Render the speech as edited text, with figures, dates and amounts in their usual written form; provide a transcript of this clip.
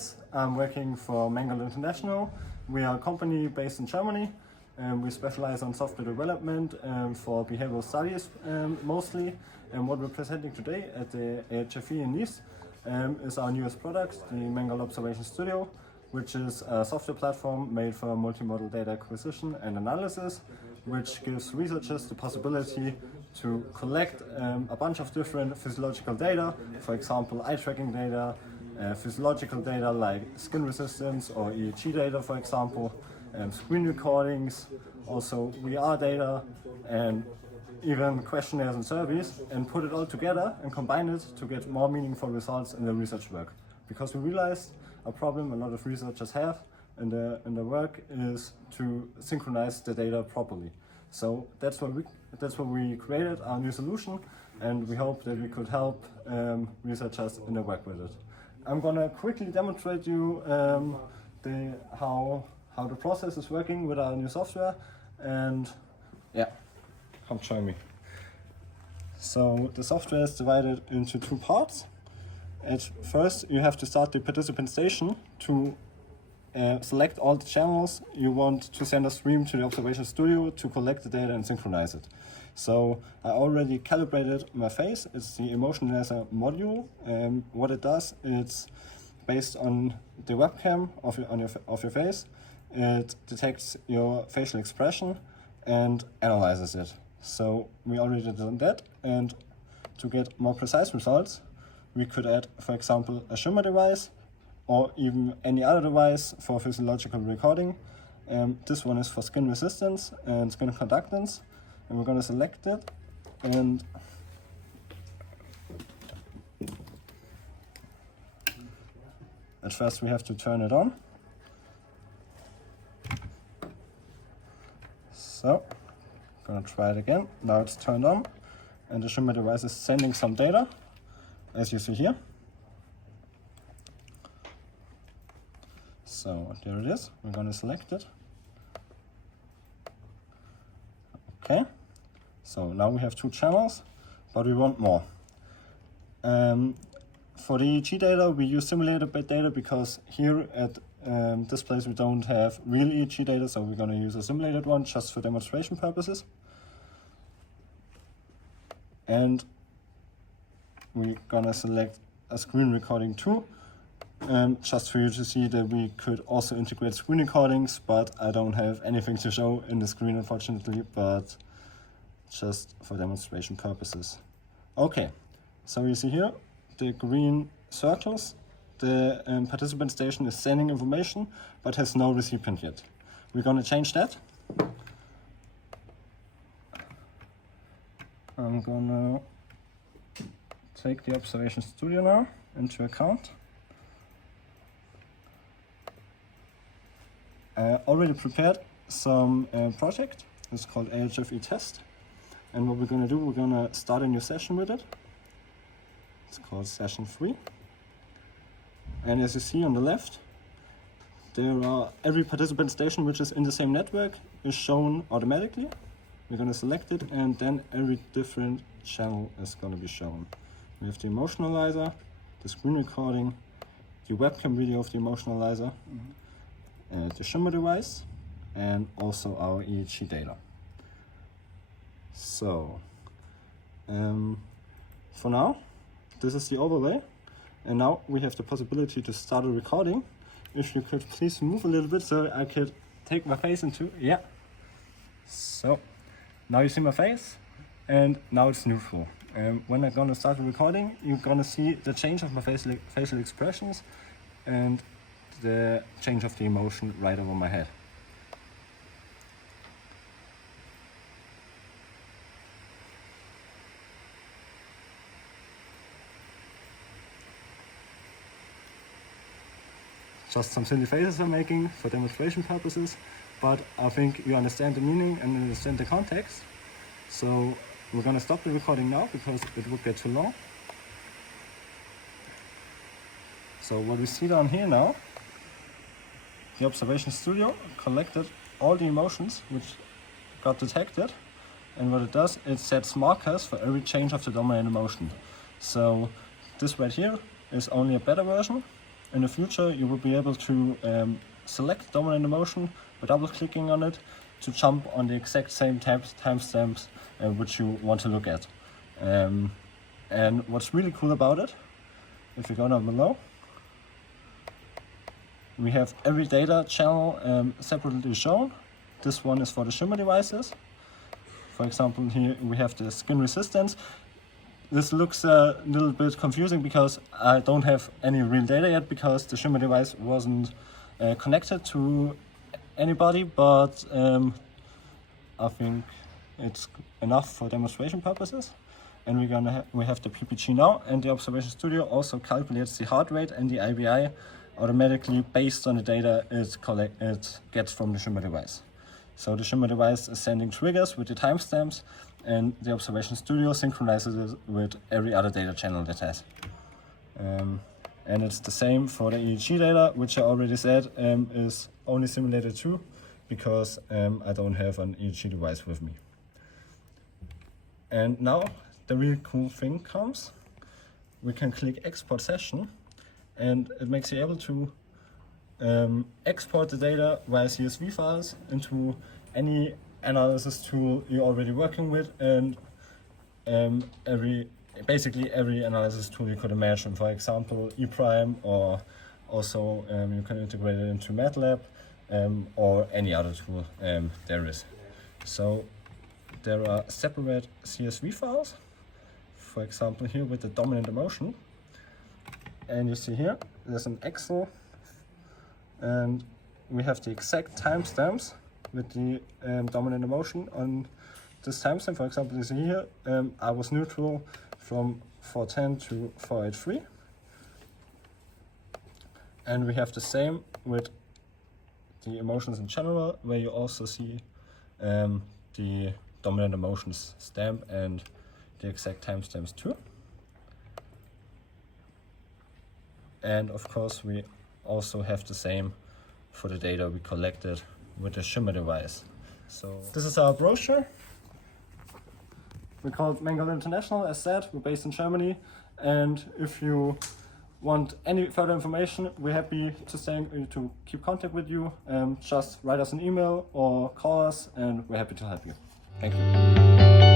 Lukas. I'm working for Mangold International. We are a company based in Germany. We specialize on software development for behavioral studies mostly. And what we're presenting today at the AHFE in Nice is our newest product, the Mangold Observation Studio, which is a software platform made for multimodal data acquisition and analysis, which gives researchers the possibility to collect a bunch of different physiological data, for example, eye tracking data, physiological data like skin resistance or EEG data, for example, screen recordings, also VR data, and even questionnaires and surveys, and put it all together and combine it to get more meaningful results in the research work. Because we realized a problem a lot of researchers have in their work is to synchronize the data properly. So that's what we created our new solution, and we hope that we could help researchers in their work with it. I'm gonna quickly demonstrate you how the process is working with our new software, and yeah, come join me. So the software is divided into two parts. At first, you have to start the participant station to select all the channels you want to send a stream to the observation studio to collect the data and synchronize it. So I already calibrated my face. It's the emotion analyzer module. What it does, it's based on the webcam of your face. It detects your facial expression and analyzes it. So we already done that, and to get more precise results, we could add, for example, a shimmer device or even any other device for physiological recording. This one is for skin resistance and skin conductance, and we're going to select it, and at first we have to turn it on. So, I'm going to try it again. Now it's turned on, and the shimmer device is sending some data, as you see here. So there it is. We're going to select it. Okay. So now we have two channels, but we want more. For the EEG data, we use simulated data because here at this place we don't have real EEG data, so we're going to use a simulated one just for demonstration purposes. And we're going to select a screen recording too, just for you to see that we could also integrate screen recordings, but I don't have anything to show in the screen unfortunately, but just for demonstration purposes. Okay, so you see here the green circles. The participant station is sending information but has no recipient yet. We're going to change that. I'm going to take the observation studio now into account. I already prepared some project. It's called AHFE test. And what we're going to do, we're going to start a new session with it. It's called session 3. And as you see on the left, there are every participant station which is in the same network is shown automatically. We're going to select it, and then every different channel is going to be shown. We have the emotionalizer, the screen recording, the webcam video of the emotionalizer, the shimmer device, and also our EEG data. So, for now, this is the overlay, and now we have the possibility to start a recording. If you could please move a little bit so I could take my face into, yeah. So, now you see my face, and now it's neutral. When I'm gonna start the recording, you're gonna see the change of my facial expressions and the change of the emotion right over my head. Just some silly faces I'm making for demonstration purposes, but I think you understand the meaning and understand the context. So we're gonna stop the recording now because it would get too long. So what we see down here now, the observation studio collected all the emotions which got detected, and what it does, it sets markers for every change of the dominant emotion. So this right here is only a beta version. in the future you will be able to select dominant emotion by double clicking on it to jump on the exact same timestamps which you want to look at. And what's really cool about it, if you go down below, we have every data channel separately shown. This one is for the shimmer devices. For example, here we have the skin resistance. This looks a little bit confusing because I don't have any real data yet because the shimmer device wasn't connected to anybody, but I think it's enough for demonstration purposes. And we have the PPG now, and the Observation Studio also calculates the heart rate and the IBI automatically based on the data it gets from the shimmer device. So the shimmer device is sending triggers with the timestamps, and the Observation Studio synchronizes it with every other data channel it has. And it's the same for the EEG data, which I already said is only simulated too, because I don't have an EEG device with me. And now the really cool thing comes. We can click Export Session, and it makes you able to export the data via CSV files into any analysis tool you're already working with, and basically every analysis tool you could imagine. For example, ePrime, or also you can integrate it into MATLAB or any other tool there is. So there are separate CSV files, for example here with the dominant emotion, and you see here there's an Excel, and we have the exact timestamps with the dominant emotion on this timestamp. For example, you see here I was neutral from 410 to 483, and we have the same with the emotions in general, where you also see the dominant emotions stamp and the exact timestamps too. And of course we also have the same for the data we collected with the shimmer device. So this is our brochure. We're called Mangold International, as said. We're based in Germany, and if you want any further information, we're happy to keep contact with you. Just write us an email or call us, and we're happy to help you. Thank you.